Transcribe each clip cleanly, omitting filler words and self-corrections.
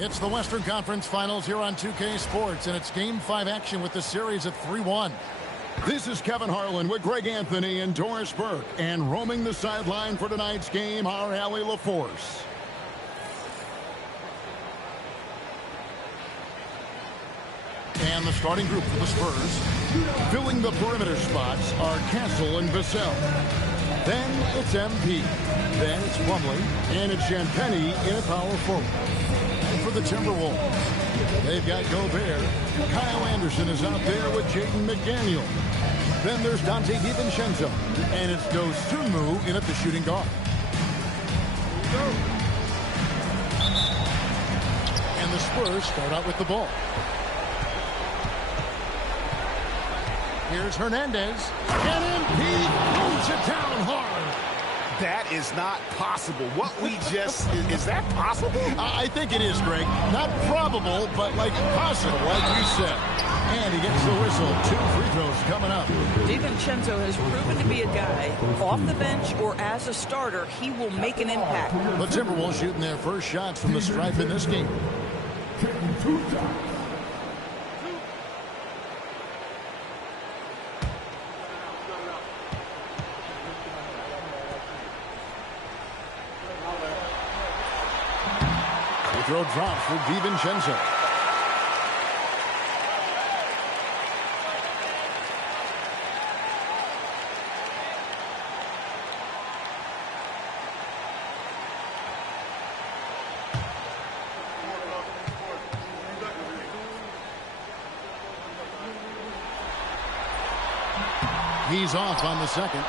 It's the Western Conference Finals here on 2K Sports, and it's Game 5 action with the series at 3-1. This is Kevin Harlan with Greg Anthony and Doris Burke, and roaming the sideline for tonight's game, our Allie LaForce. And the starting group for the Spurs. Filling the perimeter spots are Castle and Vassell. Then it's MP. Then it's Plumlee. And it's Champagny in a power forward. And for the Timberwolves, they've got Gobert. Kyle Anderson is out there with Jaden McDaniel. Then there's Dante DiVincenzo. And it's Dosunmu in at the shooting guard. And the Spurs start out with the ball. Here's Hernandez. And he moves it down hard. That is not possible. What we just... is that possible? I think it is, Greg. Not probable, but like possible, like you said. And he gets the whistle. 2 free throws coming up. DiVincenzo has proven to be a guy, off the bench or as a starter, he will make an impact. The Timberwolves shooting their first shots from the stripe in this game. Throw drops for DiVincenzo. He's off on the second.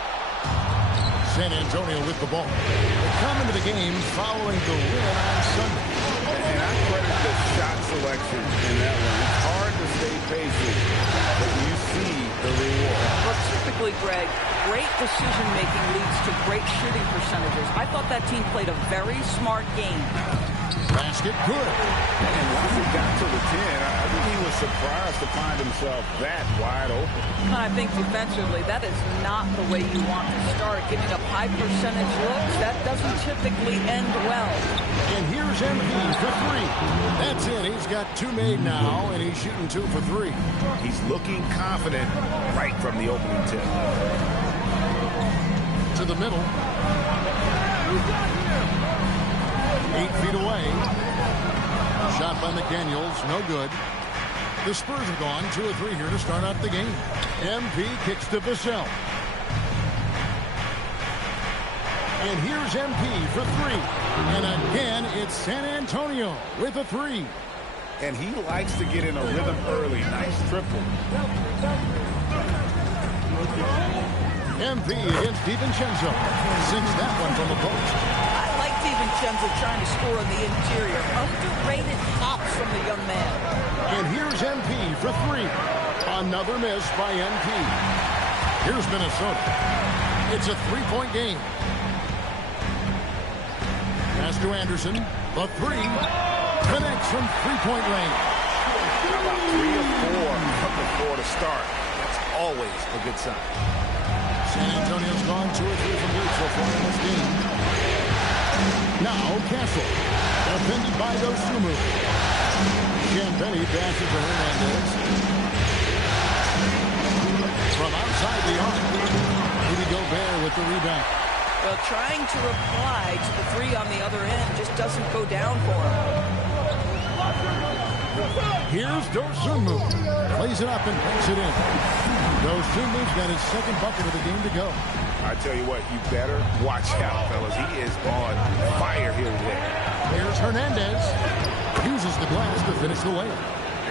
San Antonio with the ball. They come into the game following the win on Sunday. And I credit the shot selection in that one. It's hard to stay patient, but you see the reward. But typically, Greg, great decision-making leads to great shooting percentages. I thought that team played a very smart game. Basket good. And once he got to the 10, I think he was surprised to find himself that wide open. I think defensively, that is not the way you want to start. Giving up high percentage looks, that doesn't typically end well. And here's MP for 3. That's it. He's got 2 made now, and he's shooting 2 for 3. He's looking confident right from the opening tip. To the middle. 8 feet away. Shot by McDaniels, no good. The Spurs have gone 2 or 3 here to start out the game. MP kicks to Vassell. And here's MP for 3. And again, it's San Antonio with a 3. And he likes to get in a rhythm early. Nice triple. MP against DiVincenzo. Sinks that one from the post. I like DiVincenzo trying to score on the interior. Underrated hops from the young man. And here's MP for 3. Another miss by MP. Here's Minnesota. It's a 3-point game. Pass to Anderson. The 3. Connects from 3-point range. How about 3 of 4 from the floor to start? That's always a good sign. San Antonio's gone 2 or 3 from deep so far in this game. Now Castle. Defended by Dosunmu. Champagny passes to Hernandez. From outside the arc. Rudy Gobert with the rebound. Well, trying to reply to the 3 on the other end just doesn't go down for him. Here's Dosunmu. Plays it up and puts it in. Dosunmu's got his second bucket of the game to go. I tell you what, you better watch out, fellas. He is on fire here today. Here's Hernandez. Uses the glass to finish the layup.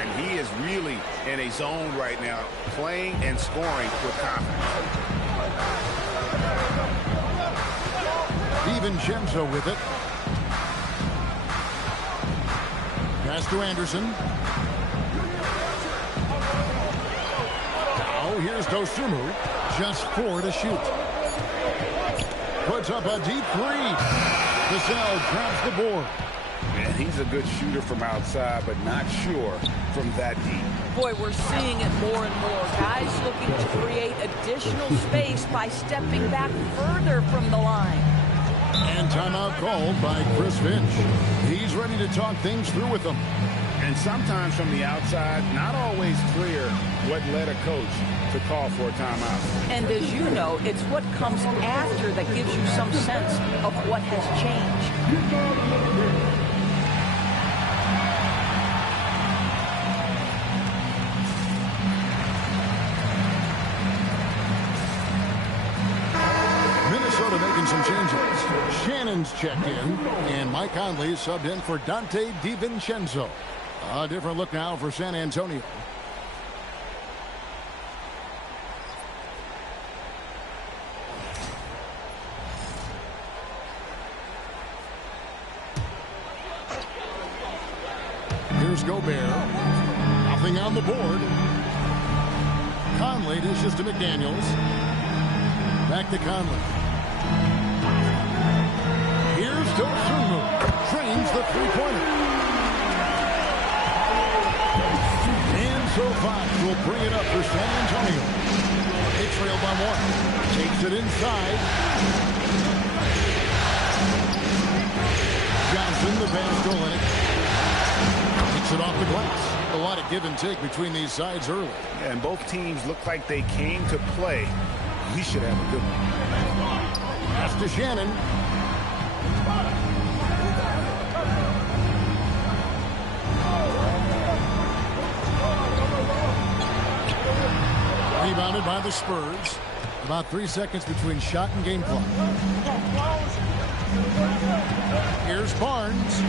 And he is really in a zone right now, playing and scoring with confidence. DiVincenzo with it. Pass to Anderson. Now here's Dosunmu. Just 4 to shoot. Puts up a deep 3. Vassell grabs the board. Man, he's a good shooter from outside, but not sure from that deep. Boy, we're seeing it more and more. Guys looking to create additional space by stepping back further from the line. And timeout called by Chris Finch. He's ready to talk things through with them. And sometimes from the outside, not always clear what led a coach to call for a timeout. And as you know, it's what comes after that gives you some sense of what has changed. Making some changes. Shannon's checked in, and Mike Conley subbed in for Dante DiVincenzo. A different look now for San Antonio. Here's Gobert. Nothing on the board. Conley dishes to McDaniels. Back to Conley. Here's Dosunmu. Trains the three-pointer. And so Fox will bring it up for San Antonio. They trail by one. Takes it inside. Johnson, the pass to Olynyk. Takes it off the glass. A lot of give and take between these sides early. Yeah, and both teams look like they came to play. We should have a good one. Pass to Shannon. Rebounded by the Spurs. About 3 seconds between shot and game clock. Here's Barnes.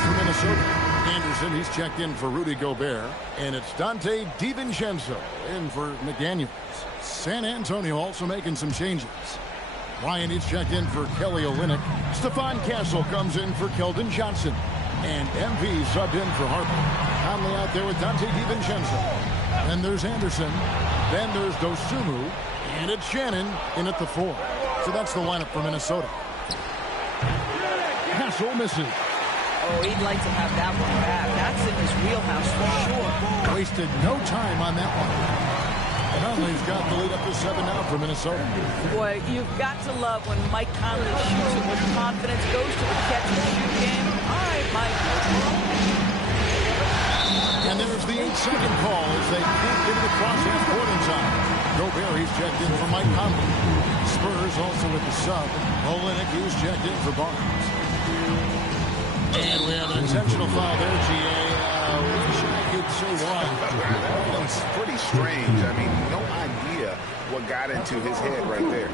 For Minnesota. Anderson, he's checked in for Rudy Gobert. And it's Dante DiVincenzo in for McDaniels. San Antonio also making some changes. Ryan is checked in for Kelly Olynyk. Stephon Castle comes in for Keldon Johnson. And MP subbed in for Harper. Conley out there with Dante DiVincenzo. Then there's Anderson. Then there's Dosunmu. And it's Shannon in at the 4. So that's the lineup for Minnesota. Castle misses. Oh, he'd like to have that one back. That's in his wheelhouse for sure. Wasted no time on that one. Conley's got the lead up to 7 now for Minnesota. Boy, you've got to love when Mike Conley shoots it with confidence, goes to the catch and shoot game. All right, Mike. And there's the 8-second call as they can't get it across half court in time. Gobert, he's checked in for Mike Conley. Spurs also with the sub. Olynyk, he's checked in for Barnes. And we have an intentional foul there, G.A. Wish I could say why. That was pretty strange. I mean, no idea what got into his head right there.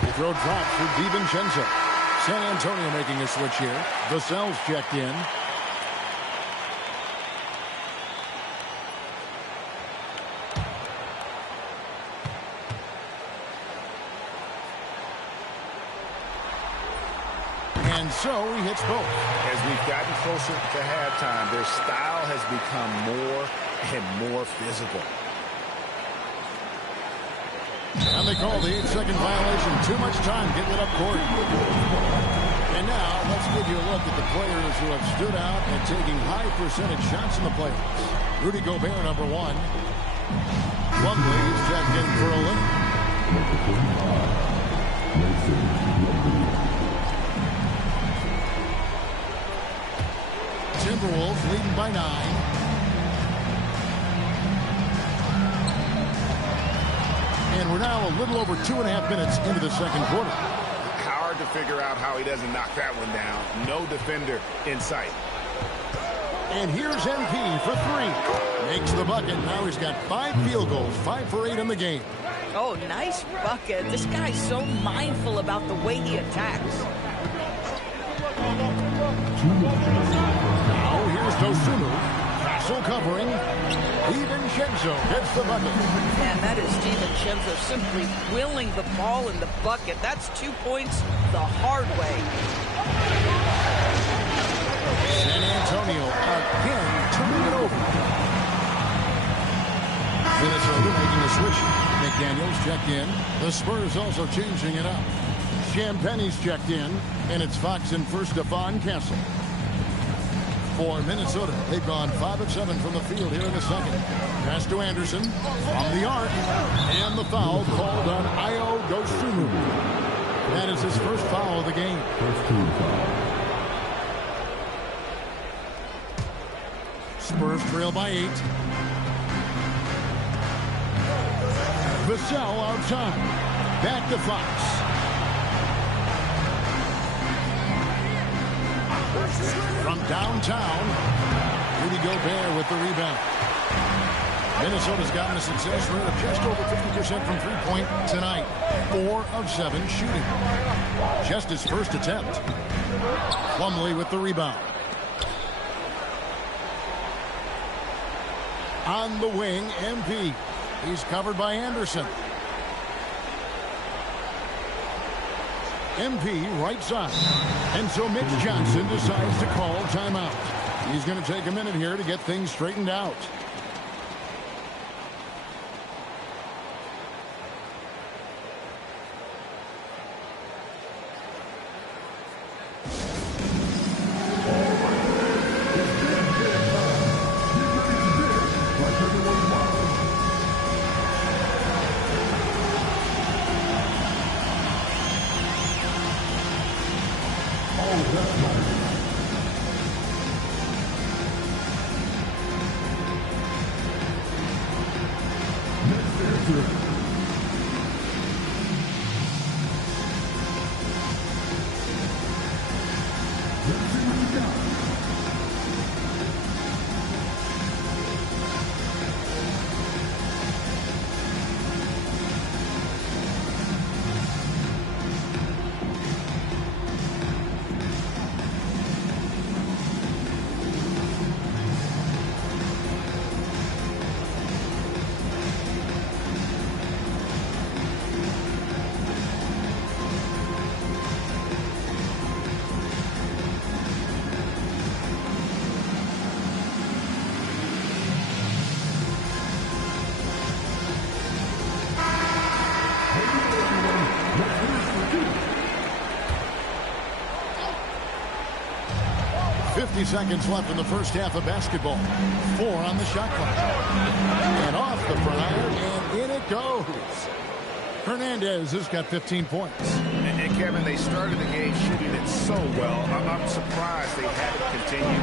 The throw drops for DiVincenzo. San Antonio making a switch here. Vassell's checked in. And so he hits both. As we've gotten closer to halftime, their style has become more and more physical. And they call the 8-second violation. Too much time getting it up court. And now let's give you a look at the players who have stood out and taking high percentage shots in the playoffs. Rudy Gobert, number 1. Plumlee is checked in for Olynyk. Timberwolves leading by 9. And we're now a little over 2.5 minutes into the second quarter. Hard to figure out how he doesn't knock that one down. No defender in sight. And here's MP for 3. Makes the bucket. Now he's got 5 field goals, 5 for 8 in the game. Oh, nice bucket. This guy's so mindful about the way he attacks. Now here's Dosunmu. Castle covering. DiVincenzo gets the bucket. And that is DiVincenzo simply willing the ball in the bucket. That's 2 points the hard way. San Antonio again turning it over. Minnesota switching. McDaniels checked in. The Spurs also changing it up. Champagne's checked in, and it's Fox in first to Castle. For Minnesota, they've gone 5 of 7 from the field here in the second. Pass to Anderson from the arc, and the foul called on Ayo Dosunmu. That is his first foul of the game. First team foul. Spurs trail by 8. Vassell outside. Back to Fox. From downtown, Rudy Gobert with the rebound. Minnesota's gotten a success rate of just over 50% from three-point tonight. 4 of 7 shooting. Just his first attempt. Plumlee with the rebound. On the wing, MP. He's covered by Anderson. MP right side. And so Mitch Johnson decides to call timeout. He's going to take a minute here to get things straightened out. Seconds left in the first half of basketball. 4 on the shot clock. And off the front iron, and in it goes. Hernandez has got 15 points. And Kevin, they started the game shooting it so well. I'm surprised they haven't continued.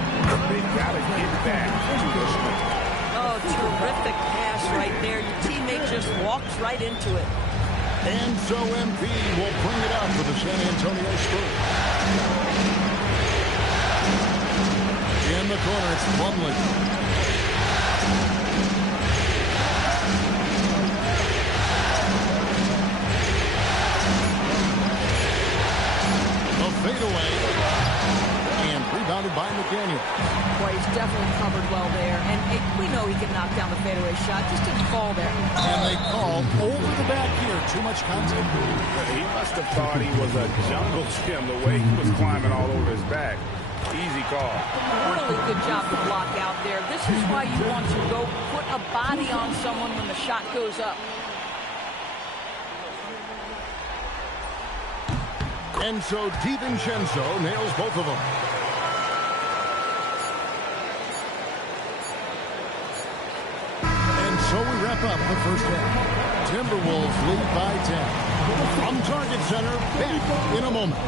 They've got to get back to their strength. Oh, terrific pass right there. Your teammate just walks right into it. And so MP will bring it up for the San Antonio Spurs. In the corner, it's Plumlee. A fadeaway. And rebounded by McDaniel. Boy, he's definitely covered well there. And we know he can knock down the fadeaway shot. Just didn't fall there. And they call over the back here. Too much contact. He must have thought he was a jungle gym the way he was climbing all over his back. Easy call. Really good job to block out there. This is why you want to go put a body on someone when the shot goes up. And so DiVincenzo nails both of them. And so we wrap up the first half. Timberwolves lead by 10. From Target Center, back in a moment.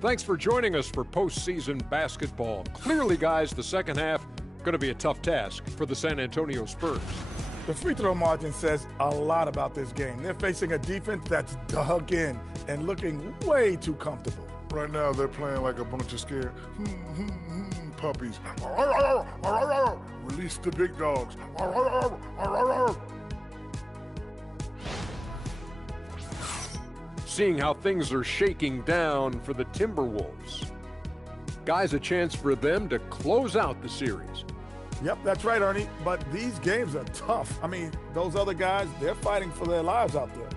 Thanks for joining us for postseason basketball. Clearly, guys, the second half going to be a tough task for the San Antonio Spurs. The free throw margin says a lot about this game. They're facing a defense that's dug in and looking way too comfortable. Right now, they're playing like a bunch of scared puppies. Release the big dogs. Seeing how things are shaking down for the Timberwolves. Guys, a chance for them to close out the series. Yep, that's right, Ernie. But these games are tough. I mean, those other guys, they're fighting for their lives out there.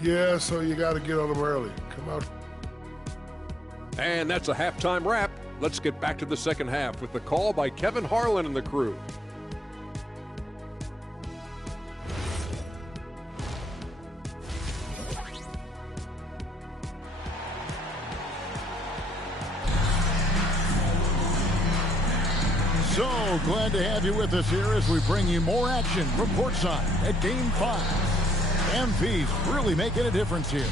Yeah, so you got to get on them early. Come out. And that's a halftime wrap. Let's get back to the second half with the call by Kevin Harlan and the crew. So glad to have you with us here as we bring you more action from courtside at Game 5. MP's really making a difference here.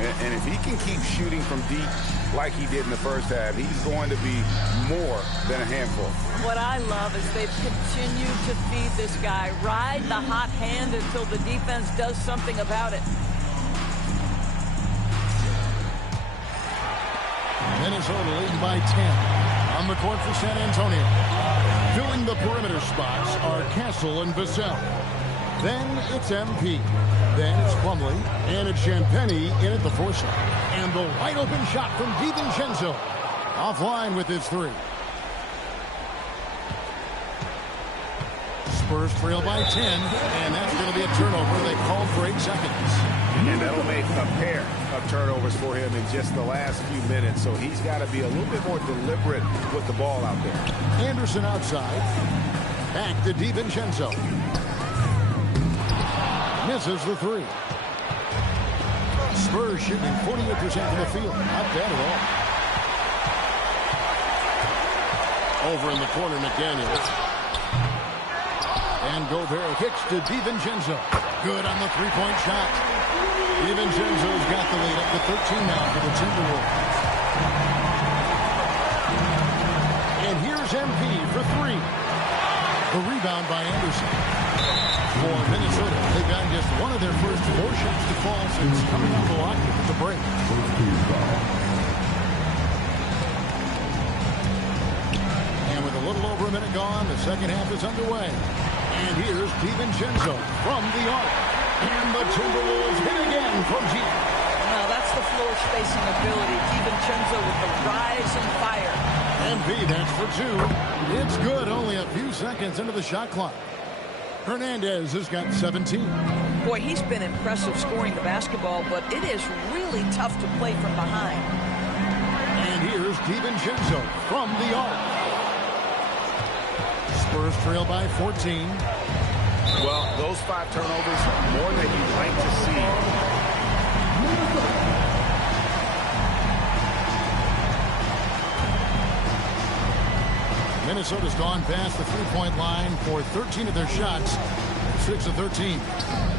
And if he can keep shooting from deep like he did in the first half, he's going to be more than a handful. What I love is they've continued to feed this guy. Ride the hot hand until the defense does something about it. Minnesota leading by 10. On the court for San Antonio. Filling the perimeter spots are Castle and Vassell. Then it's MP. Then it's Plumlee. And it's Champagnie in at the foresight. And the wide open shot from DiVincenzo. Offline with his three. Spurs trail by 10. And that's going to be a turnover. They called for 8 seconds. And that'll make a pair of turnovers for him in just the last few minutes. So he's got to be a little bit more deliberate with the ball out there. Anderson outside. Back to DiVincenzo. Misses the three. Spurs shooting 48% from the field. Not bad at all. Over in the corner, McDaniels. And Gobert kicks to DiVincenzo. Good on the three-point shot. DiVincenzo's got the lead up to 13 now for the Timberwolves. And here's MP for three. The rebound by Anderson. For Minnesota, they've gotten just one of their first 4 shots to fall since coming off the locker at the break. And with a little over a minute gone, the second half is underway. And here's DiVincenzo from the arc. And the Timberwolves hit again from deep. Now that's the floor spacing ability. DiVincenzo with the rise and fire. MP, that's for 2. It's good, only a few seconds into the shot clock. Hernandez has got 17. Boy, he's been impressive scoring the basketball, but it is really tough to play from behind. And here's DiVincenzo from the arc. Spurs trail by 14. Well, those 5 turnovers are more than you'd like to see. Minnesota's gone past the three-point line for 13 of their shots. 6 of 13.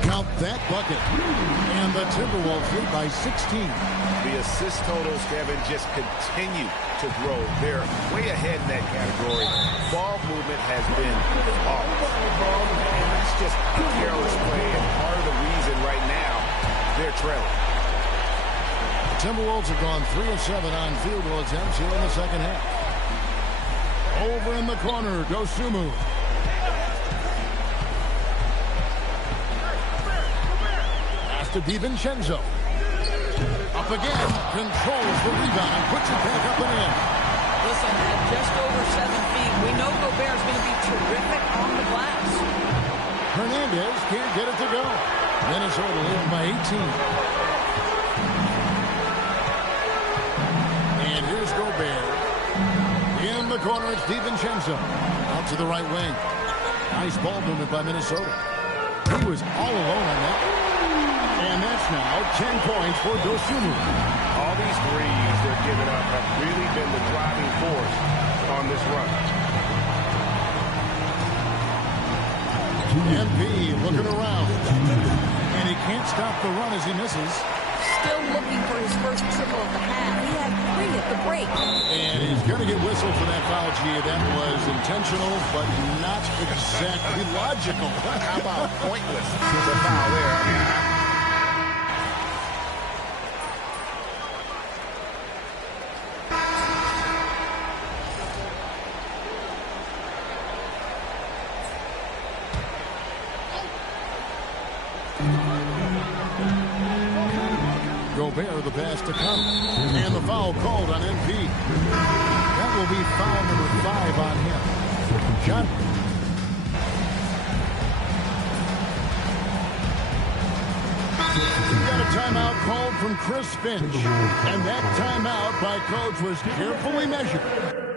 Count that bucket. And the Timberwolves lead by 16. The assist totals, Kevin, just continue to grow. They're way ahead in that category. Ball movement has been off. And that's just a careless play, and part of the reason right now they're trailing. The Timberwolves have gone 3 of 7 on field goal attempts here in the second half. Over in the corner, Dosunmu. Pass to DiVincenzo. Up again, controls the rebound and puts it back up and in. Listen, at just over 7 feet, we know Gobert's going to be terrific on the glass. Hernandez can't get it to go. Minnesota leading by 18. And here's Gobert. In the corner, it's DiVincenzo. Out to the right wing. Nice ball movement by Minnesota. He was all alone on that. And that's now 10 points for Dosunmu. All these threes they're giving up have really been the driving force on this run. MP looking around. And he can't stop the run as he misses. Still looking for his first triple of the half. He had 3 at the break. And he's going to get whistled for that foul, G. That was intentional, but not exactly logical. How about pointless? There's a foul there. I mean, Gobert the pass to come. And the foul called on MP. That will be foul number 5 on him. John. We got a timeout called from Chris Finch. And that timeout by coach was carefully measured.